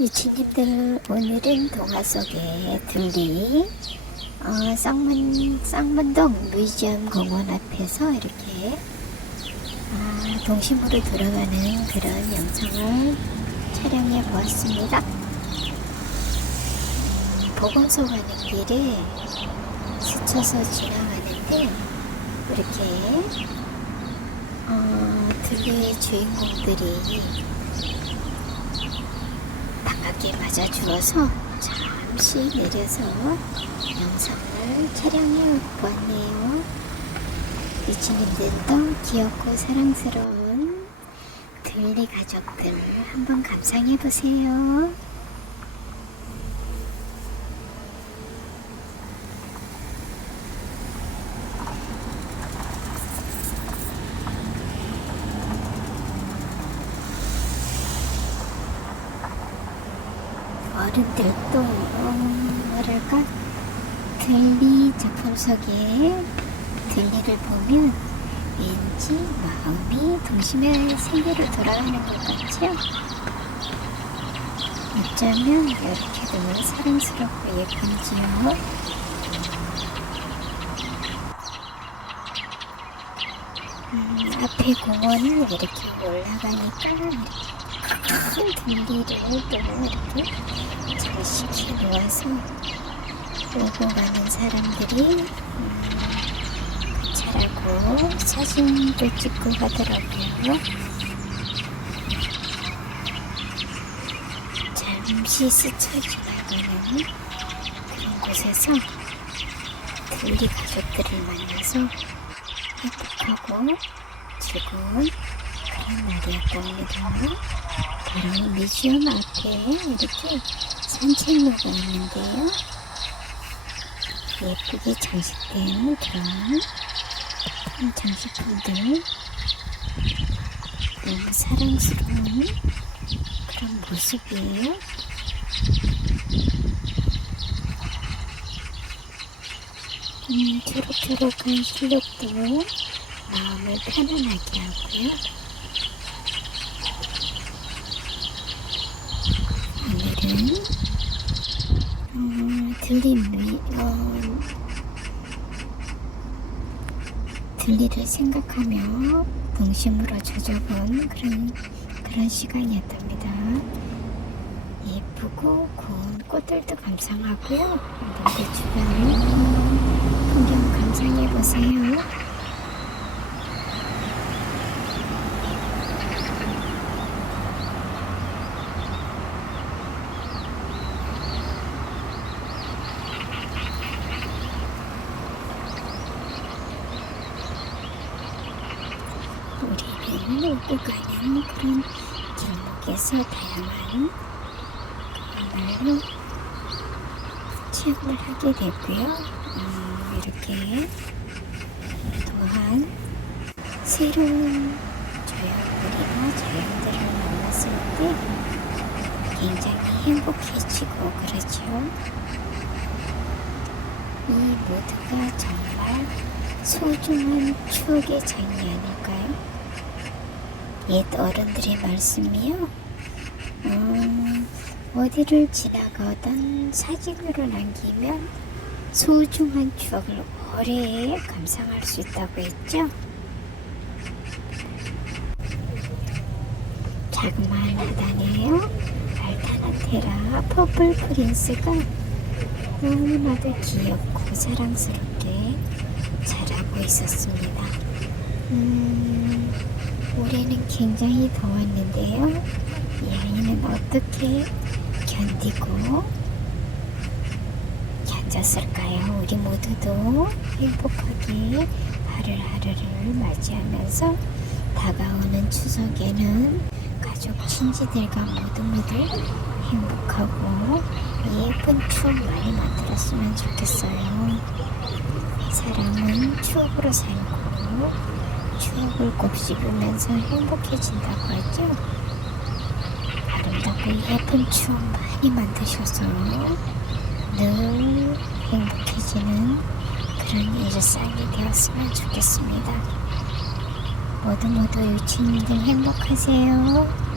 유치님들 오늘은 동화 속의 들리 어, 쌍문, 쌍문동 뮤지엄 공원 앞에서 이렇게 아, 동심으로 돌아가는 그런 영상을 촬영해 보았습니다. 보건소 가는 길에 스쳐서 지나가는데 이렇게 어, 들리의 주인공들이 반갑게 맞아주어서 잠시 내려서 영상을 촬영해 보았네요. 유치님들도 귀엽고 사랑스러운 들리 가족들 한번 감상해 보세요. 어른들도 어, 뭐랄까 들리 작품 속에 들리를 보면 왠지 마음이 동심의 세계로 돌아가는 것 같죠? 어쩌면 이렇게도 사랑스럽고 예쁜지요. 음, 앞에 공원을 이렇게 올라가니까 이렇게 큰 들리를 또 이렇게 장식해 놓아서 오고 가는 사람들이 음, 관찰하고 사진도 찍고 하더라고요. 잠시 스쳐 지 나가는 그런 곳에서 들리 가족들을 만나서 행복하고 즐거운 그런 날이었답니다. 바로 뮤지엄 앞에 이렇게 산책로가 있는데요. 예쁘게 장식된 그런 큰 장식품들 너무 사랑스러운 그런 모습이에요. 음, 초록초록한 실력도 마음을 편안하게 하고요. 오늘은 음, 들림 어, 들리를 생각하며 동심으로 젖어본 그런 그런 시간이었답니다. 예쁘고 고운 꽃들도 감상하고요. 모두 주변을 풍경 감상해 보세요. 우리는 오고 가는 그런 길목에서 다양한 그야말로 체험을 하게 되고요. 음, 이렇게 또한 새로운 조형들이나 자연들을 만났을 때 굉장히 행복해지고 그러죠. 이 모두가 정말 소중한 추억의 장이 아닐까요? 옛 어른들의 말씀이요. 음, 어디를 지나가던 사진으로 남기면 소중한 추억을 오래 감상할 수 있다고 했죠. 자그마한 하단에요. 알타나 테라 퍼플 프린스가 너무나도 귀엽고 사랑스럽게 자라고 있었습니다. 음, 올해는 굉장히 더웠는데요. 이 아이는 어떻게 견디고 견뎠을까요? 우리 모두도 행복하게 하루하루를 맞이하면서 다가오는 추석에는 가족 친지들과 모두 모두 행복하고 예쁜 추억 많이 만들었으면 좋겠어요. 사람은 추억으로 살고 추억을 곱씹으면서 행복해진다고 하죠. 아름답고 예쁜 추억 많이 만드셔서 늘 행복해지는 그런 일상이 되었으면 좋겠습니다. 모두 모두 유치님들 행복하세요.